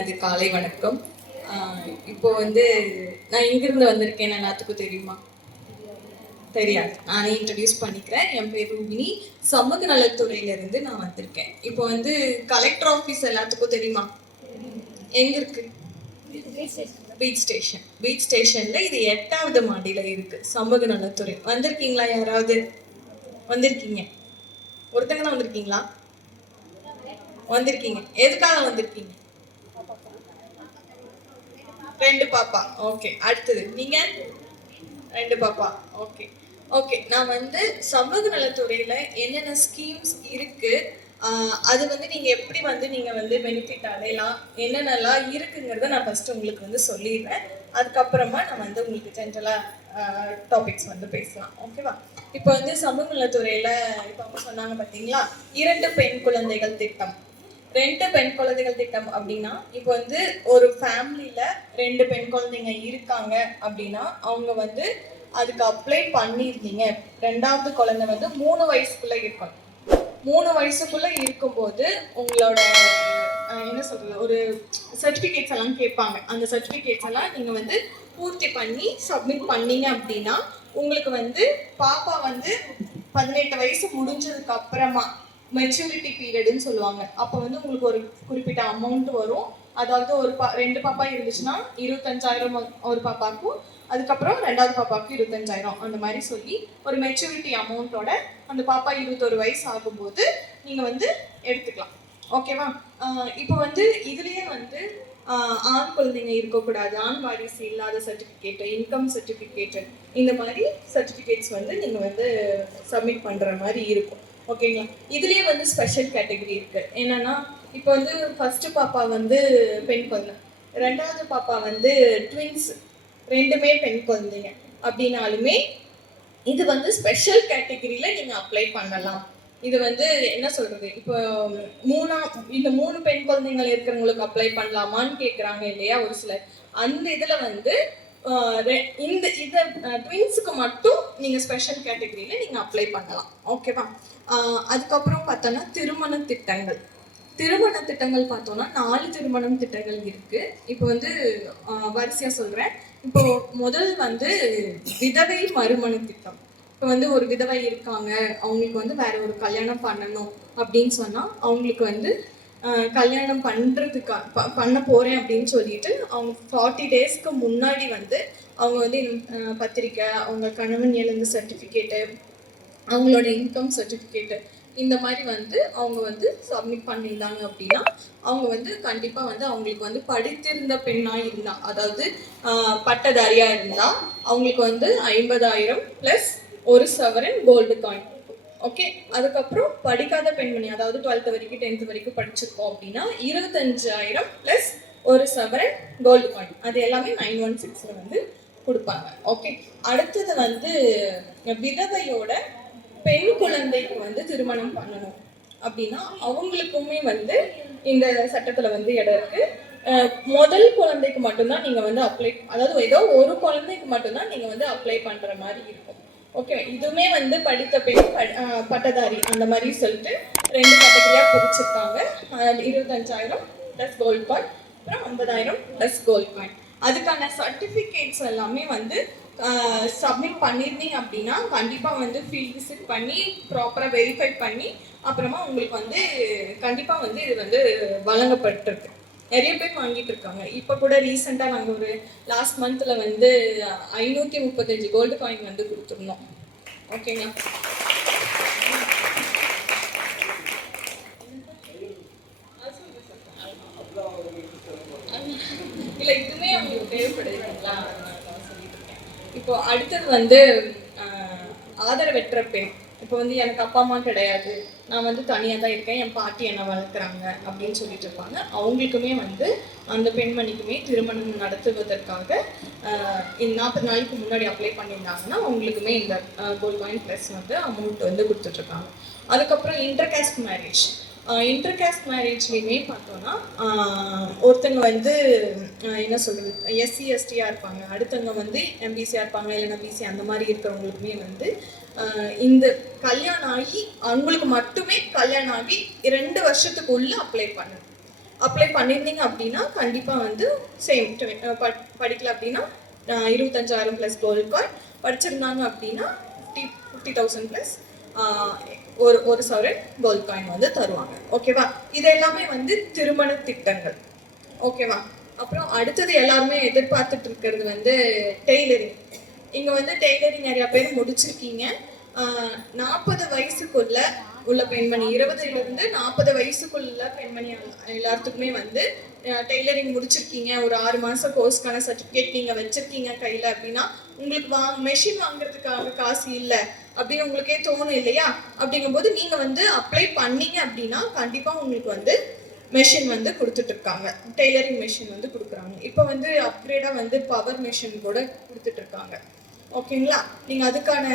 எனது காலை வணக்கம். ஆஹ் இப்போ வந்து நான் இங்கிருந்து வந்திருக்கேன். எல்லாத்துக்கும் தெரியுமா? தெரியாது. நானே இன்ட்ரடியூஸ் பண்ணிக்கிறேன். என் பேர் ரூபினி சமூக நலத்துறையிலேருந்து நான் வந்திருக்கேன். இப்போ வந்து கலெக்டர் ஆஃபீஸ் எல்லாத்துக்கும் தெரியுமா? எங்க இருக்கு? பீச் ஸ்டேஷன் பீச் ஸ்டேஷன்ல இது எட்டாவது மாடியில இருக்கு. சமூக நலத்துறை. வந்திருக்கீங்களா யாராவது? வந்திருக்கீங்க. ஒருத்தங்க தான் வந்திருக்கீங்களா? வந்திருக்கீங்க. எதுக்காக வந்திருக்கீங்க? ரெண்டு பாப்பா. ஓகே. அடுத்தது நீங்க? ரெண்டு பாப்பா. ஓகே. ஓகே நான் வந்து சமூக நலத்துறையில என்னென்ன ஸ்கீம்ஸ் இருக்கு அது வந்து நீங்க எப்படி வந்து நீங்க வந்து பெனிஃபிட் அடையலாம் என்னென்னலாம் இருக்குங்கிறத நான் ஃபர்ஸ்ட் உங்களுக்கு வந்து சொல்லிடுறேன். அதுக்கப்புறமா நான் வந்து உங்களுக்கு ஜென்ரலா டாபிக்ஸ் வந்து பேசலாம். ஓகேவா? இப்போ வந்து சமூக நலத்துறையில இப்போ அவங்க சொன்னாங்க பார்த்தீங்களா இரண்டு பெண் குழந்தைகள் திட்டம். ரெண்டு பெண் குழந்தைகள் திட்டம் அப்படின்னா இப்போ வந்து ஒரு ஃபேமிலியில ரெண்டு பெண் குழந்தைங்க இருக்காங்க அப்படின்னா அவங்க வந்து அதுக்கு அப்ளை பண்ணியிருந்தீங்க ரெண்டாவது குழந்தை வந்து மூணு வயசுக்குள்ள இருக்கணும். மூணு வயசுக்குள்ள இருக்கும்போது உங்களோட என்ன சொல்றது ஒரு சர்டிபிகேட்ஸ் எல்லாம் கேட்பாங்க. அந்த சர்டிபிகேட்ஸ் எல்லாம் நீங்க வந்து பூர்த்தி பண்ணி சப்மிட் பண்ணீங்க அப்படின்னா உங்களுக்கு வந்து பாப்பா வந்து பதினெட்டு வயசு முடிஞ்சதுக்கு அப்புறமா மெச்சூரிட்டி பீரியடுன்னு சொல்லுவாங்க. அப்போ வந்து உங்களுக்கு ஒரு குறிப்பிட்ட அமௌண்ட் வரும். அதாவது ஒரு பா ரெண்டு பாப்பா இருந்துச்சுன்னா இருபத்தஞ்சாயிரம் ஒரு- பாப்பாக்கும் அதுக்கப்புறம் ரெண்டாவது பாப்பாவுக்கு இருபத்தஞ்சாயிரம். அந்த மாதிரி சொல்லி ஒரு மெச்சூரிட்டி அமௌண்ட்டோட அந்த பாப்பா இருபத்தொரு வயசு ஆகும்போது நீங்கள் வந்து எடுத்துக்கலாம். ஓகேவா இப்போ வந்து இதுலேயே வந்து ஆண் குழந்தைங்க இருக்கக்கூடாது. ஆண் வாரிசு இல்லாத சர்டிஃபிகேட் இன்கம் சர்டிஃபிகேட் இந்த மாதிரி சர்டிஃபிகேட்ஸ் வந்து நீங்கள் வந்து சப்மிட் பண்ணுற மாதிரி இருக்கும். ஓகேங்களா இதுலேயே வந்து ஸ்பெஷல் கேட்டகரி இருக்குது என்னென்னா இப்போ வந்து ஃபஸ்ட்டு பாப்பா வந்து பெண் குழந்தை. ரெண்டாவது பாப்பா வந்து ட்வின்ஸ் ரெண்டுமே பெண் குழந்தைங்க. அப்படின்னாலுமே இது வந்து ஸ்பெஷல் கேட்டகரியில் நீங்கள் அப்ளை பண்ணலாம். இது வந்து என்ன சொல்றது? இப்போ மூணா இந்த மூணு பெண் குழந்தைங்கள் இருக்கிறவங்களுக்கு அப்ளை பண்ணலாமான்னு கேட்குறாங்க இல்லையா ஒரு சிலர். அந்த இதில் வந்து ரெ- இந்த இதை ட்வின்ஸுக்கு மட்டும் நீங்கள் ஸ்பெஷல் கேட்டகரியில் நீங்கள் அப்ளை பண்ணலாம். ஓகேவா அதுக்கப்புறம் பார்த்தோன்னா திருமண திட்டங்கள். திருமண திட்டங்கள் பார்த்தோம்னா நாலு திருமணம் திட்டங்கள் இருக்கு. இப்போ வந்து வரிசையாக சொல்கிறேன் இப்போ முதல் வந்து விதவை மறுமண திட்டம். இப்போ வந்து ஒரு விதவை இருக்காங்க. அவங்களுக்கு வந்து வேற ஒரு கல்யாணம் பண்ணணும் அப்படின்னு சொன்னா அவங்களுக்கு வந்து கல்யாணம் பண்றதுக்கா ப- பண்ண போறேன் அப்படின்னு சொல்லிட்டு அவங்க ஃபார்ட்டி டேஸ்க்கு முன்னாடி வந்து அவங்க வந்து பத்திரிக்கை அவங்க கணவன் எழுந்த சர்டிஃபிகேட்டு அவங்களோட இன்கம் சர்டிஃபிகேட்டு இந்த மாதிரி வந்து அவங்க வந்து சப்மிட் பண்ணியிருந்தாங்க அப்படின்னா அவங்க வந்து கண்டிப்பாக வந்து அவங்களுக்கு வந்து படித்திருந்த பெண்ணாக இருந்தால் அதாவது பட்டதாரியாக இருந்தால் அவங்களுக்கு வந்து ஐம்பதாயிரம் ப்ளஸ் ஒரு சவரன் கோல்டு காயின் ஓகே அதுக்கப்புறம் படிக்காத பெண்மணி அதாவது டுவெல்த் வரைக்கும் டென்த் வரைக்கும் படிச்சிருக்கோம் அப்படின்னா இருபத்தஞ்சாயிரம் ப்ளஸ் ஒரு சவரன் கோல்டு காயின் அது எல்லாமே நைன் ஒன் சிக்ஸில் வந்து கொடுப்பாங்க. ஓகே அடுத்தது வந்து விதவையோட பெண் குழந்தைக்கு வந்து திருமணம் பண்ணணும். அப்படின்னா அவங்களுக்குமே வந்து இந்த சட்டத்தில் வந்து இடம் இருக்கு. முதல் குழந்தைக்கு மட்டும்தான் நீங்கள் வந்து அப்ளை அதாவது ஏதோ ஒரு குழந்தைக்கு மட்டும்தான் நீங்கள் வந்து அப்ளை பண்ணுற மாதிரி இருக்கும். ஓகே இதுவுமே வந்து படித்த பெண் பட்டதாரி அந்த மாதிரி சொல்லிட்டு ரெண்டு கேட்டகரியாக பிரிச்சிருக்காங்க. இருபத்தஞ்சாயிரம் ப்ளஸ் கோல்ட் காயின் அப்புறம் ஐம்பதாயிரம் ப்ளஸ் கோல்ட் காயின் அதுக்கான சர்டிஃபிகேட்ஸ் எல்லாமே வந்து சப்மிட் பண்ணியிருந்தீங்க அப்படின்னா கண்டிப்பாக வந்து ஃபீல்ட் விசிட் பண்ணி ப்ராப்பராக வெரிஃபை பண்ணி அப்புறமா உங்களுக்கு வந்து கண்டிப்பாக வந்து இது வந்து வழங்கப்பட்டிருக்கு. நிறைய பேர் வாங்கிட்டு இருக்காங்க. இப்போ கூட ரீசெண்டாக நாங்கள் ஒரு லாஸ்ட் மந்த்தில் வந்து ஐநூற்றி முப்பத்தஞ்சு கோல்டு காயின் வந்து கொடுத்துருந்தோம். ஓகேங்களா இல்லை இதுவுமே அவங்களுக்கு தேவைப்படுதுங்களா? இப்போ அடுத்தது வந்து ஆஹ், ஆதரவற்ற பெண். இப்போ வந்து எனக்கு அப்பா அம்மா கிடையாது. நான் வந்து தனியாக தான் இருக்கேன். என் பாட்டி என்னை வளர்க்குறாங்க அப்படின்னு சொல்லிட்டு இருப்பாங்க. அவங்களுக்குமே வந்து அந்த பெண்மணிக்குமே திருமணம் நடத்துவதற்காக இந்த நாற்பது நாளைக்கு முன்னாடி அப்ளை பண்ணியிருந்தாங்கன்னா அவங்களுக்குமே இந்த கோல்ட் காயின் ப்ளஸ் வந்து அமௌண்ட் வந்து கொடுத்துட்ருக்காங்க. அதுக்கப்புறம் inter caste marriage inter caste மேரேஜ்லேயுமே பார்த்தோன்னா ஒருத்தங்க வந்து என்ன சொல்கிறது எஸ்சி எஸ்டியாக இருப்பாங்க. அடுத்தவங்க வந்து எம்பிசியாக இருப்பாங்க இல்லைன்னா பிசி அந்த மாதிரி இருக்கிறவங்களுக்குமே வந்து இந்த கல்யாணம் ஆகி அவங்களுக்கு மட்டுமே கல்யாணம் ஆகி ரெண்டு வருஷத்துக்குள்ள அப்ளை பண்ணணும். அப்ளை பண்ணியிருந்தீங்க அப்படின்னா கண்டிப்பாக வந்து சேம் படிக்கல அப்படின்னா இருபத்தஞ்சாயிரம் ப்ளஸ் கோல்ட் காயின் படிச்சிருந்தாங்க அப்படின்னா ஃபிஃப்டி ஃபிஃப்டி தௌசண்ட் ப்ளஸ் ஒரு ஒரு சவரன் கோல்ட் காயின் வந்து தருவாங்க. ஓகேவா இது எல்லாமே வந்து திருமண திட்டங்கள். ஓகேவா அப்புறம் அடுத்தது எல்லாருமே எதிர்பார்த்துட்டு இருக்கிறது வந்து டெய்லரிங் இங்கே வந்து டெய்லரிங் நிறையா பேர் முடிச்சிருக்கீங்க. நாற்பது வயசுக்குள்ள உள்ள பெண்மணி இருபதுல இருந்து நாற்பது வயசுக்குள்ள பெண்மணி எல்லாத்துக்குமே வந்து டெய்லரிங் முடிச்சிருக்கீங்க ஒரு ஆறு மாசம் கோர்ஸ்க்கான சர்டிஃபிகேட் நீங்க வச்சிருக்கீங்க கையில அப்படின்னா உங்களுக்கு வா மெஷின் வாங்குறதுக்காக காசு இல்லை அப்படின்னு உங்களுக்கே தோணும் இல்லையா? அப்படிங்கும்போது நீங்க வந்து அப்ளை பண்ணீங்க அப்படின்னா கண்டிப்பா உங்களுக்கு வந்து மெஷின் வந்து கொடுத்துட்டு இருக்காங்க டெய்லரிங் மெஷின் வந்து கொடுக்குறாங்க. இப்போ வந்து அப்கிரேடாக வந்து பவர் மெஷின் கூட கொடுத்துட்டு இருக்காங்க ஓகேங்களா நீங்கள் அதுக்கான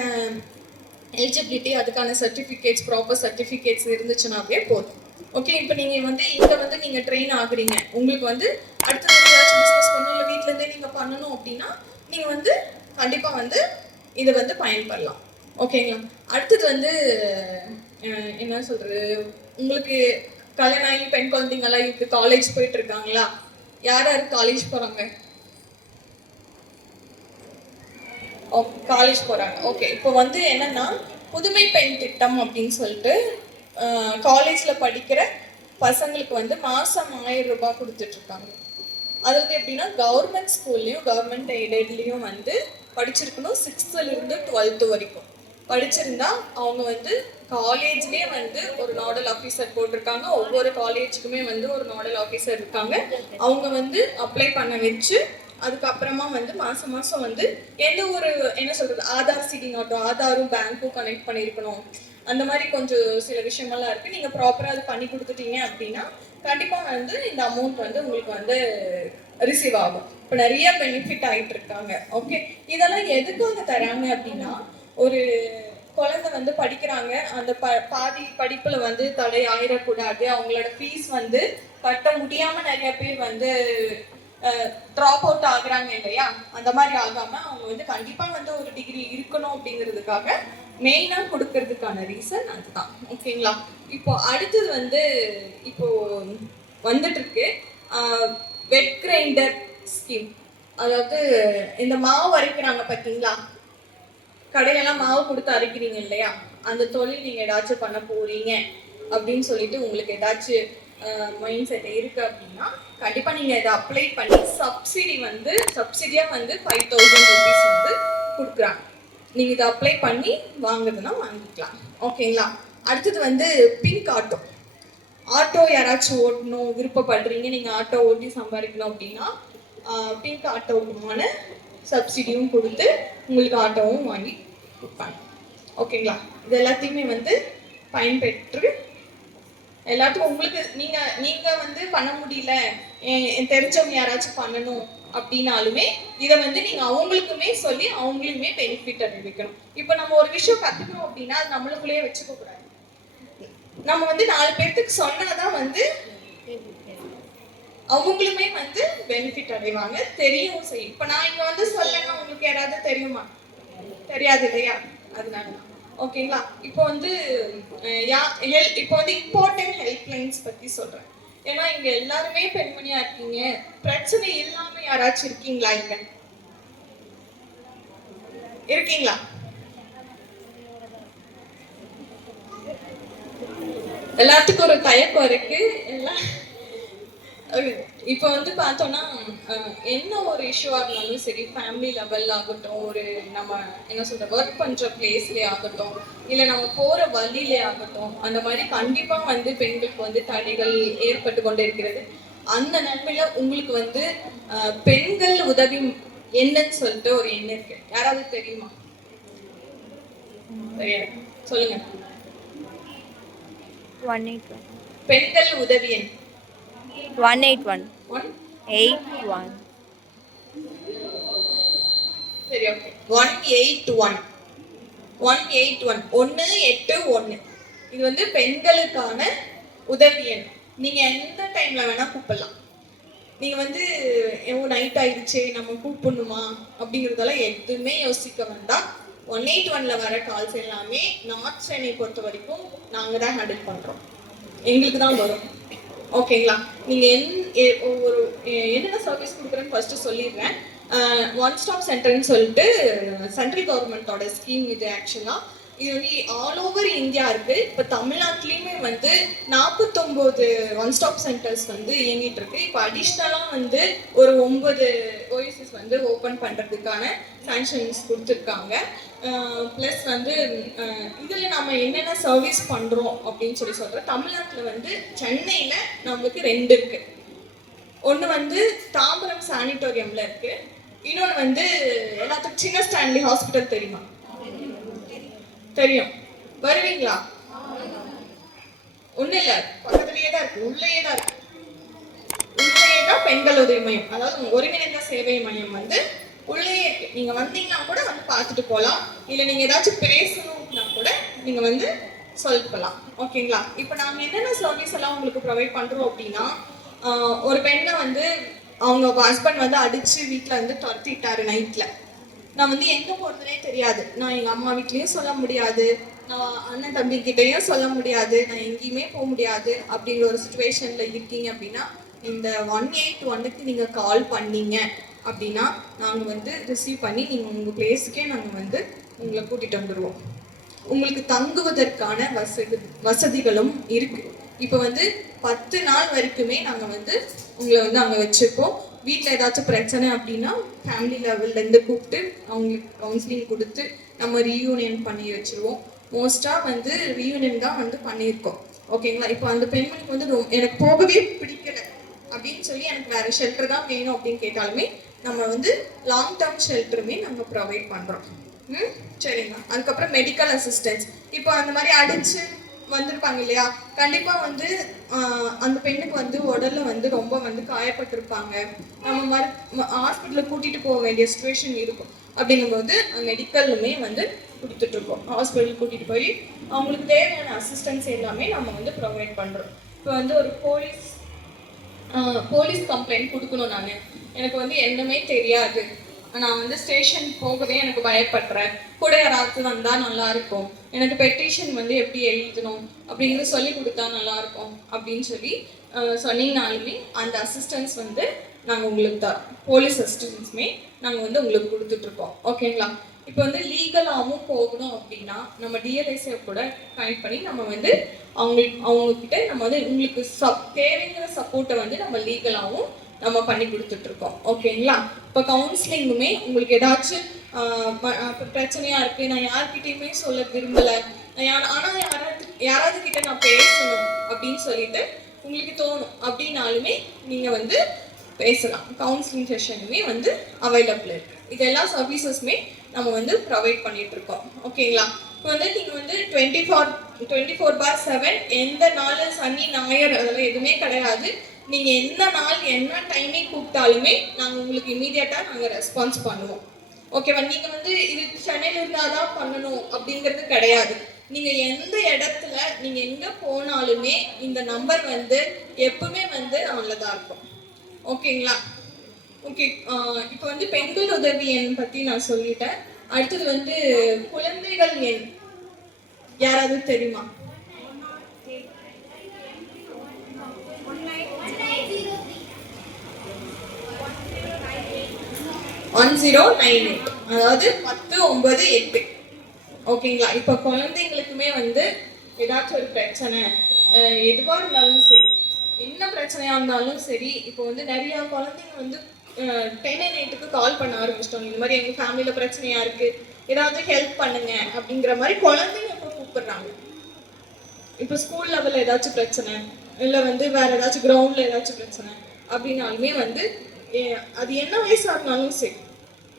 எலிஜிபிலிட்டி அதுக்கான சர்டிஃபிகேட்ஸ் ப்ராப்பர் சர்டிஃபிகேட்ஸ் இருந்துச்சுன்னாவே போதும். ஓகே இப்போ நீங்கள் வந்து இங்கே வந்து நீங்கள் ட்ரெயின் ஆகுறீங்க. உங்களுக்கு வந்து அடுத்த ஏதாச்சும் பிஸ்னஸ் பண்ணணும் இல்லை வீட்டிலேருந்தே நீங்கள் பண்ணணும் அப்படின்னா நீங்கள் வந்து கண்டிப்பாக வந்து இதை வந்து பயன்படலாம். ஓகேங்களா அடுத்தது வந்து என்ன சொல்கிறது உங்களுக்கு கல்யாணம் ஆகி பெண் குழந்தைங்கெல்லாம் இப்போ காலேஜ் போயிட்டு இருக்காங்களா? யார் யார் காலேஜ் போகிறாங்க காலேஜ் போகிறாங்க ஓகே இப்போ வந்து என்னென்னா புதுமை பெண் திட்டம் அப்படின்னு சொல்லிட்டு காலேஜில் படிக்கிற பசங்களுக்கு வந்து மாதம் ஆயிரம் ரூபாய் கொடுத்துட்ருக்காங்க. அது வந்து எப்படின்னா கவர்மெண்ட் ஸ்கூல்லையும் கவர்மெண்ட் எய்டட்லேயும் வந்து படிச்சிருக்கணும் சிக்ஸ்த்துலேருந்து டுவெல்த்து வரைக்கும். படிச்சிருந்தா அவங்க வந்து காலேஜ்லேயே வந்து ஒரு நாடல் ஆஃபீஸர் போட்டிருக்காங்க. ஒவ்வொரு காலேஜுக்குமே வந்து ஒரு நாடல் ஆஃபீஸர் இருக்காங்க. அவங்க வந்து அப்ளை பண்ண வச்சு அதுக்கப்புறமா வந்து மாசம் மாசம் வந்து எந்த ஒரு என்ன சொல்றது ஆதார் சீட்டிங் ஆகட்டும் ஆதாரும் பேங்க்கும் கனெக்ட் பண்ணியிருக்கணும் அந்த மாதிரி கொஞ்சம் சில விஷயமெல்லாம் இருக்கு. நீங்க ப்ராப்பரா அது பண்ணி கொடுத்துட்டீங்க அப்படின்னா கண்டிப்பா வந்து இந்த அமௌண்ட் வந்து உங்களுக்கு வந்து ரிசீவ் ஆகும். இப்போ நிறைய பெனிஃபிட் ஆகிட்டு இருக்காங்க. ஓகே இதெல்லாம் எதுக்காக தராங்க அப்படின்னா ஒரு குழந்தை வந்து படிக்கிறாங்க. அந்த ப பாதி படிப்புல வந்து தடை ஆயிடக்கூடாது அவங்களோட ஃபீஸ் வந்து கட்ட முடியாம நிறைய பேர் வந்து ட்ராப் அவுட் ஆகுறாங்க இல்லையா? அந்த மாதிரி ஆகாம அவங்க வந்து கண்டிப்பா வந்து ஒரு டிகிரி இருக்கணும் அப்படிங்கிறதுக்காக மெயினா கொடுக்கறதுக்கான ரீசன் அதுதான். ஓகேங்களா? இப்போ அடுத்தது வந்து இப்போ வந்துட்டு இருக்கு வெட் கிரைண்டர் ஸ்கீம் அதாவது இந்த மாவு அரைக்கிறாங்க பார்த்தீங்களா கடையிலலாம் மாவு கொடுத்து அரைக்கிறீங்க இல்லையா? அந்த தொழில் நீங்கள் ஏதாச்சும் பண்ண போறீங்க அப்படின்னு சொல்லிட்டு உங்களுக்கு ஏதாச்சும் மைண்ட் செட் இருக்கு அப்படின்னா கண்டிப்பா நீங்க இதை அப்ளை பண்ணி சப்சிடி வந்து சப்சிடியா வந்து ஃபைவ் தௌசண்ட் ருபீஸ் வந்து கொடுக்குறாங்க. நீங்க இதை அப்ளை பண்ணி வாங்குறதுனா வாங்கிக்கலாம். ஓகேங்களா அடுத்தது வந்து பிங்க் ஆட்டோ ஆட்டோ யாராச்சும் ஓட்டணும் விருப்பப்படுறீங்க நீங்க ஆட்டோ ஓட்டி சம்பாதிக்கணும் அப்படின்னா பிங்க் ஆட்டோவுக்குமான சப்சிடியும் கொடுத்து உங்களுக்கு ஆட்டோவும் வாங்கி கொடுப்பாங்க. ஓகேங்களா இது எல்லாத்தையுமே வந்து பயன்பெற்று எல்லாத்துக்கும் உங்களுக்கு நீங்க நீங்க வந்து பண்ண முடியல. தெரிஞ்சவங்க யாராச்சும் பண்ணணும் அப்படின்னாலுமே இதை வந்து நீங்க அவங்களுக்குமே சொல்லி அவங்களுமே பெனிஃபிட் அனுபவிக்கணும் இப்போ நம்ம ஒரு விஷயம் கத்துக்கணும் அப்படின்னா அது நம்மளுக்குள்ளேயே வச்சுக்க கூடாது. நம்ம வந்து நாலு பேர்த்துக்கு சொன்னாதான் வந்து அவங்களுமே வந்து பெனிஃபிட் அடைவாங்க. தெரியவும் செய்யும் இப்போ நான் இங்க வந்து சொல்லணும் உங்களுக்கு யாராவது தெரியுமா? தெரியாது இல்லையா? அதனால தான். ஓகேங்களா? இப்போ வந்து யா ஹெல்ப் இப்போ வந்து இம்பார்ட்டன்ட் ஹெல்ப்லைன்ஸ் பத்தி சொல்றேன். ஏன்னா இங்க எல்லாருமே பெண்மணியா இருக்கீங்க. பிரச்சனை இல்லாம யாராச்சும் இருக்கீங்களா இங்க? இருக்கீங்களா? எல்லாத்துக்கும் ஒரு தயக்கம் இருக்கு. எல்லாம் இப்போ வந்து பார்த்தோம்னா என்ன ஒரு இஷ்யூவாக இருந்தாலும் சரி ஃபேமிலி லெவல்ல ஆகட்டும் ஒரு நம்ம என்ன சொல்ற ஒர்க் பண்ற பிளேஸ்லேயே ஆகட்டும் இல்லை நம்ம போற வழியிலே ஆகட்டும் அந்த மாதிரி கண்டிப்பா வந்து பெண்களுக்கு வந்து தடைகள் ஏற்பட்டு கொண்டே இருக்கிறது. அந்த நன்மையில உங்களுக்கு வந்து பெண்கள் உதவி என்னன்னு சொல்லிட்டு ஒரு எண்ணம் இருக்கு. யாராவது தெரியுமா? சொல்லுங்க. பெண்கள் உதவி எண் one eight one one eight one சரி okay one eight one one eight one ஒன்று எட்டு ஒன்று இது வந்து பெண்களுக்கான உதவி எண். நீங்க எந்த டைம்ல வேணா கூப்பிடலாம். நீங்க வந்து எவ்வளோ நைட் ஆயிடுச்சே நம்ம கூப்பிடணுமா? அப்படிங்கிறதெல்லாம் எதுவுமே யோசிக்க வேண்டாம். ஒன் எயிட் ஒன்ல வர கால்ஸ் எல்லாமே நார்த் சென்னை பொறுத்த வரைக்கும் நாங்க தான் ஹேண்டில் பண்றோம். எங்களுக்கு தான் வரும். ஓகேங்களா நீங்கள் என் ஒரு என்னென்ன சர்வீஸ் கொடுக்குறேன்னு ஃபஸ்ட்டு சொல்லிடுறேன். ஒன் ஸ்டாப் சென்டர்னு சொல்லிட்டு சென்ட்ரல் கவர்மெண்ட்டோட ஸ்கீம் இது ஆக்சுவலாக இது வந்து ஆல் ஓவர் இந்தியா இருக்கு. இப்போ தமிழ்நாட்டிலையுமே வந்து நாற்பத்தொம்போது ஒன் ஸ்டாப் சென்டர்ஸ் வந்து இயங்கிட்டு இருக்கு. இப்போ அடிஷ்னலாக வந்து ஒரு ஒன்பது ஓஎஸ்எஸ் வந்து ஓப்பன் பண்ணுறதுக்கான சாங்ஷன்ஸ் கொடுத்துருக்காங்க. ப்ளஸ் வந்து இதில் நம்ம என்னென்ன சர்வீஸ் பண்ணுறோம் அப்படின்னு சொல்லி சொல்கிறோம் தமிழ்நாட்டில் வந்து சென்னையில் நம்மளுக்கு ரெண்டு இருக்குது ஒன்று வந்து தாம்பரம் சானிட்டோரியமில் இருக்குது இன்னொன்று வந்து எல்லாத்துக்கும் சின்ன ஸ்டான்லி ஹாஸ்பிட்டல் தெரியுமா? தெரியும். வருவீங்களா? ஒன்றும் இல்லை. பக்கத்துலேயே தான் இருக்குது உள்ளேயே தான் இருக்குது உள்ளேயே தான் பெண்கள் உதவி மையம். அதாவது ஒருங்கிணைந்த சேவை மையம் வந்து உள்ளேயே நீங்க வந்தீங்கன்னா கூட வந்து பார்த்துட்டு போகலாம் இல்லை நீங்க ஏதாச்சும் பேசணும்னா கூட நீங்க வந்து சொல்லலாம் ஓகேங்களா? இப்போ நாங்க என்னென்ன சர்வீஸ் எல்லாம் உங்களுக்கு ப்ரொவைட் பண்றோம் அப்படின்னா ஒரு பெண்ணை வந்து அவங்க ஹஸ்பண்ட் வந்து அடிச்சு வீட்டில் வந்து துரத்திட்டாரு நைட்ல நான் வந்து எங்க போறதுனே தெரியாது. நான் எங்க அம்மா வீட்லயும் சொல்ல முடியாது. நான் அண்ணன் தம்பி கிட்டயும் சொல்ல முடியாது. நான் எங்கேயுமே போக முடியாது. அப்படிங்கிற ஒரு சுச்சுவேஷன்ல இருக்கீங்க அப்படின்னா இந்த ஒன் எயிட் ஒன்னுக்கு நீங்கள் கால் பண்ணீங்க அப்படின்னா நாங்கள் வந்து ரிசீவ் பண்ணி நீங்கள் உங்கள் பிளேஸுக்கே நாங்கள் வந்து உங்களை கூட்டிகிட்டு வந்துடுவோம் உங்களுக்கு தங்குவதற்கான வசதி வசதிகளும் இருக்குது இப்போ வந்து பத்து நாள் வரைக்குமே நாங்கள் வந்து உங்களை வந்து அங்கே வச்சுருக்கோம். வீட்டில் ஏதாச்சும் பிரச்சனை அப்படின்னா ஃபேமிலி லெவல்லேருந்து கூப்பிட்டு அவங்களுக்கு கவுன்சிலிங் கொடுத்து நம்ம ரீயூனியன் பண்ணி வச்சுருவோம். மோஸ்ட்டாக வந்து ரீயூனியன் தான் வந்து பண்ணியிருக்கோம். ஓகேங்களா இப்போ அந்த பெண்மணிக்கு வந்து எனக்கு போகவே பிடிக்கலை. அப்படின்னு சொல்லி எனக்கு வேற ஷெல்டர் தான் வேணும் அப்படின்னு கேட்டாலுமே நம்ம வந்து லாங் டேர்ம் ஷெல்டருமே நம்ம ப்ரொவைட் பண்ணுறோம் ம்? சரிங்களா? அதுக்கப்புறம் மெடிக்கல் அசிஸ்டன்ஸ் இப்போ அந்த மாதிரி அடிச்சு வந்திருப்பாங்க இல்லையா? கண்டிப்பாக வந்து அந்த பெண்ணுக்கு வந்து உடல்ல வந்து ரொம்ப வந்து காயப்பட்டிருப்பாங்க. நம்ம மரு ஹாஸ்பிட்டலுக்கு கூட்டிகிட்டு போக வேண்டிய சுச்சுவேஷன் இருக்கும். அப்படிங்கும்போது மெடிக்கல்லுமே வந்து கொடுத்துட்ருக்கோம் ஹாஸ்பிட்டலுக்கு ஹாஸ்பிட்டல் போய் அவங்களுக்கு தேவையான அசிஸ்டன்ஸ் எல்லாமே நம்ம வந்து ப்ரொவைட் பண்ணுறோம் இப்போ வந்து ஒரு போலீஸ் போலீஸ் கம்ப்ளைண்ட் கொடுக்கணும் நான். எனக்கு வந்து என்னமே தெரியாது. நான் வந்து ஸ்டேஷன் போகவே எனக்கு பயப்படுறேன் கூட யாராவது வந்தால் நல்லா இருக்கும். எனக்கு பெட்டிஷன் வந்து எப்படி எழுதணும் அப்படிங்கிறது சொல்லி கொடுத்தா நல்லா இருக்கும் அப்படின்னு சொல்லி சொன்னீங்கனாலுமே அந்த அசிஸ்டன்ஸ் வந்து நாங்கள் உங்களுக்கு தரோம் போலீஸ் அசிஸ்டன்ஸுமே நாங்கள் வந்து உங்களுக்கு கொடுத்துட்ருக்கோம் ஓகேங்களா இப்போ வந்து லீகலாகவும் போகணும் அப்படின்னா நம்ம டிஎல்ஐசியை கூட கனெக்ட் பண்ணி நம்ம வந்து அவங்களுக்கு அவங்கக்கிட்ட நம்ம வந்து உங்களுக்கு சப் தேவைங்கிற சப்போர்ட்டை வந்து நம்ம லீகலாகவும் நம்ம பண்ணி கொடுத்துட்ருக்கோம் ஓகேங்களா இப்போ கவுன்சிலிங்குமே உங்களுக்கு ஏதாச்சும் பிரச்சனையாக இருக்குது நான் யார்கிட்டயுமே சொல்ல விரும்பலை நான் ஆனால் யாராவது யாராவது கிட்ட நான் பேசணும் அப்படின்னு சொல்லிட்டு உங்களுக்கு தோணும் அப்படின்னாலுமே நீங்கள் வந்து பேசலாம். கவுன்சிலிங் செஷனுமே வந்து அவைலபிள் இருக்குது இது எல்லா சர்வீசஸுமே நம்ம வந்து ப்ரொவைட் பண்ணிட்டு இருக்கோம் ஓகேங்களா இப்போ வந்து நீங்கள் வந்து twenty four twenty four four seven எந்த நாள் சனி ஞாயிறு அதெல்லாம் எதுவுமே கிடையாது. நீங்கள் எந்த நாள் என்ன டைமிங் கூப்பிட்டாலுமே நாங்கள் உங்களுக்கு இமீடியட்டாக நாங்கள் ரெஸ்பான்ஸ் பண்ணுவோம். ஓகேவா நீங்கள் வந்து இது சென்னையில் இருந்தால் தான் பண்ணணும் அப்படிங்கிறது கிடையாது. நீங்கள் எந்த இடத்துல நீங்கள் எங்கே போனாலுமே இந்த நம்பர் வந்து எப்பவுமே வந்து ஆன்ல தான் இருக்கும். ஓகேங்களா ஓகே uh, இப்போ வந்து பெண்கள் உதவி எண் பத்தி நான் சொல்லிட்டேன். அடுத்தது வந்து குழந்தைகள் எண். யாராவது தெரியுமா? ஒன் ஜீரோ நைன் எயிட் அதாவது பத்து ஒன்பது எட்டு. ஓகேங்களா இப்போ குழந்தைங்களுக்குமே வந்து ஏதாச்சும் ஒரு பிரச்சனை எதுவாக எதுவா இருந்தாலும் சரி என்ன பிரச்சனையா இருந்தாலும் சரி இப்போ வந்து நிறைய குழந்தைங்க வந்து டென் அண்ட் எயிட்டுக்கு கால் பண்ண ஆரம்பிச்சிட்டோம். இந்த மாதிரி எங்கள் ஃபேமிலியில் பிரச்சனையாக இருக்குது ஏதாவது ஹெல்ப் பண்ணுங்க அப்படிங்கிற மாதிரி குழந்தைங்க இப்போ கூப்பிடுறாங்க. இப்போ ஸ்கூல் லெவலில் ஏதாச்சும் பிரச்சனை இல்லை வந்து வேற ஏதாச்சும் கிரவுண்டில் ஏதாச்சும் பிரச்சனை அப்படின்னாலுமே வந்து ஏ- அது என்ன வயசாக இருந்தாலும் சரி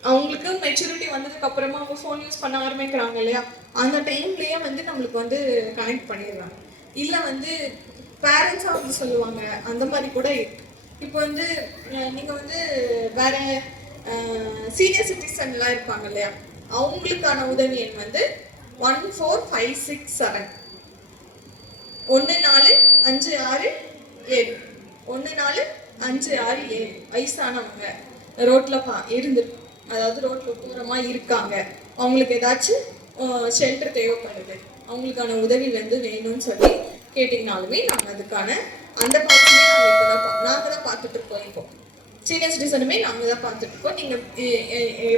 அவங்களுக்கு மெச்சூரிட்டி வந்ததுக்கு அப்புறமா அவங்க ஃபோன் யூஸ் பண்ண ஆரம்பிக்கிறாங்க இல்லையா? அந்த டைம்லயே வந்து நம்மளுக்கு வந்து கனெக்ட் பண்ணிடுறாங்க. இல்லை வந்து பேரண்ட்ஸாக வந்து சொல்லுவாங்க அந்த மாதிரி கூட இருக்கு. இப்போ வந்து நீங்கள் நீங்க வந்து வேற சீனியர் சிட்டிசன்லாம் இருப்பாங்க இல்லையா? அவங்களுக்கான உதவி எண் வந்து one four five six seven ஒன்று நாலு அஞ்சு ஆறு ஏழு. ஒன்று நாலு அஞ்சு ஆறு ஏழு. வயசானவங்க ரோட்டில் பா இருந்து அதாவது ரோட்டில் தூரமாக இருக்காங்க. அவங்களுக்கு ஏதாச்சும் ஷெல்டர் தேவைப்படுது. அவங்களுக்கான உதவி வந்து வேணும்னு சொல்லி கேட்டிங்கனாலுமே நாங்கள் அதுக்கான அந்த பார்ட்ஸுமே நாங்கள் இப்போ தான் நாங்கள் தான் பார்த்துட்டு இருக்கோம் இப்போ சீனியர் சிட்டிசனுமே நாங்கள் தான் பார்த்துட்டு இருக்கோம் நீங்கள்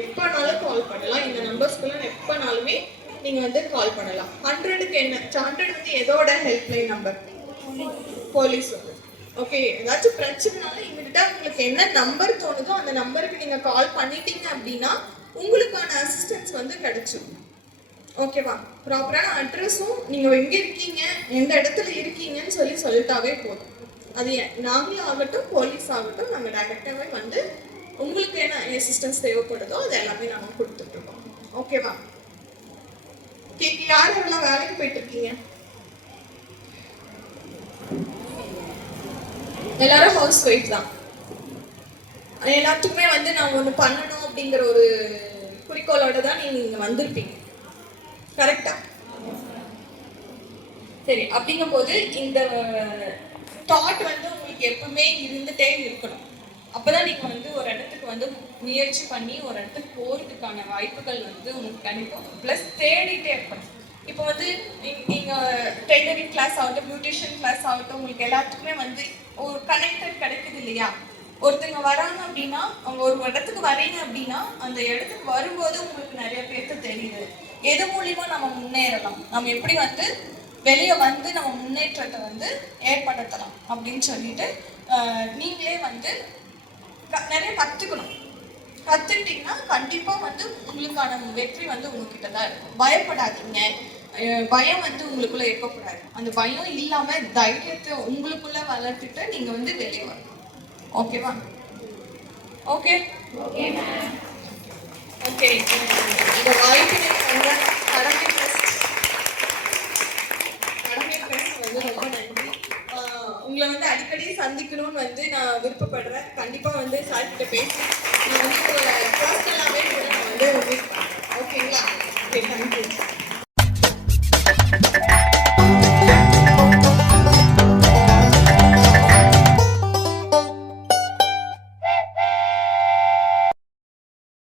எப்போனாலும் கால் பண்ணலாம். இந்த நம்பர்ஸ்க்குலாம் எப்போனாலுமே நீங்கள் வந்து கால் பண்ணலாம். ஹண்ட்ரடுக்கு என்ன ஹண்ட்ரட் வந்து எதோட ஹெல்ப்லைன் நம்பர் போலீஸ் ஓகே ஏதாச்சும் பிரச்சனைனாலும் இமிடியா உங்களுக்கு என்ன நம்பர் தோணுதோ அந்த நம்பருக்கு நீங்கள் கால் பண்ணிட்டீங்க அப்படின்னா உங்களுக்கான அசிஸ்டன்ஸ் வந்து கிடைச்சிடும் ஓகேவா? ப்ராப்பரான அட்ரஸும் நீங்கள் எங்கே இருக்கீங்க எந்த இடத்துல இருக்கீங்கன்னு சொல்லி சொல்லிட்டாவே போதும். அது நாங்களும் ஆகட்டும் போலீஸ் ஆகட்டும் நாங்கள் டைரெக்டாகவே வந்து உங்களுக்கு என்ன அசிஸ்டன்ஸ் தேவைப்படுதோ அது எல்லாமே நாங்கள் கொடுத்துட்ருக்கோம் ஓகேவா? கேக்கு யார் எவ்வளோ வேலைக்கு போயிட்டு இருக்கீங்க? எல்லாரும் ஹவுஸ் ஒய்ஃப் தான். எல்லாத்துக்குமே வந்து நான் ஒன்று பண்ணணும் அப்படிங்கிற ஒரு குறிக்கோளோட தான் நீங்கள் இங்க வந்திருப்பீங்க. கரெக்டா சரி அப்படிங்கும்போது இந்த தாட் வந்து உங்களுக்கு எப்பவுமே இருந்துட்டே இருக்கணும். அப்பதான் நீங்க வந்து ஒரு இடத்துக்கு வந்து முயற்சி பண்ணி ஒரு இடத்துக்கு போறதுக்கான வாய்ப்புகள் வந்து உங்களுக்கு கண்டிப்பாக ப்ளஸ் தேடிட்டே இருக்கணும். இப்போ வந்து நீங்க- டெய்லரிங் கிளாஸ் ஆகட்டும் பியூட்டிஷியன் கிளாஸ் ஆகட்டும் உங்களுக்கு எல்லாத்துக்குமே வந்து ஒரு கனெக்டட் கிடைக்குது இல்லையா? ஒருத்தங்க வராங்க அப்படின்னா அவங்க ஒரு இடத்துக்கு வரீங்க அப்படின்னா அந்த இடத்துக்கு வரும்போது உங்களுக்கு நிறைய பேர்த்து தெரியுது. எது மூலியமா நம்ம முன்னேறலாம்? நம்ம எப்படி வந்து வெளியே வந்து நம்ம முன்னேற்றத்தை வந்து ஏற்படுத்தலாம் அப்படின்னு சொல்லிட்டு நீங்களே வந்து க- நிறைய கற்றுக்கணும் கற்றுக்கிட்டிங்கன்னா கண்டிப்பாக வந்து உங்களுக்கான வெற்றி வந்து உங்ககிட்ட தான் இருக்கும். பயப்படாதீங்க. பயம் வந்து உங்களுக்குள்ள இருக்கக்கூடாது. அந்த பயம் இல்லாம தைரியத்தை உங்களுக்குள்ள வளர்த்துட்டு நீங்க வந்து வெளியே வரணும். ஓகேவா? ஓகே? ஓகே ஓகே இந்த வாய்ப்பினை கடமை ட்ரஸ்ட் கடமை ட்ரஸ்ட் வந்து ரொம்ப நன்றி. உங்களை வந்து அடிக்கடி சந்திக்கணும்னு வந்து நான் விருப்பப்படுறேன். கண்டிப்பாக வந்து சார் கிட்ட பேசி வந்து பர்சனலாகவே ஓகேங்களா ஓகே தேங்க்யூ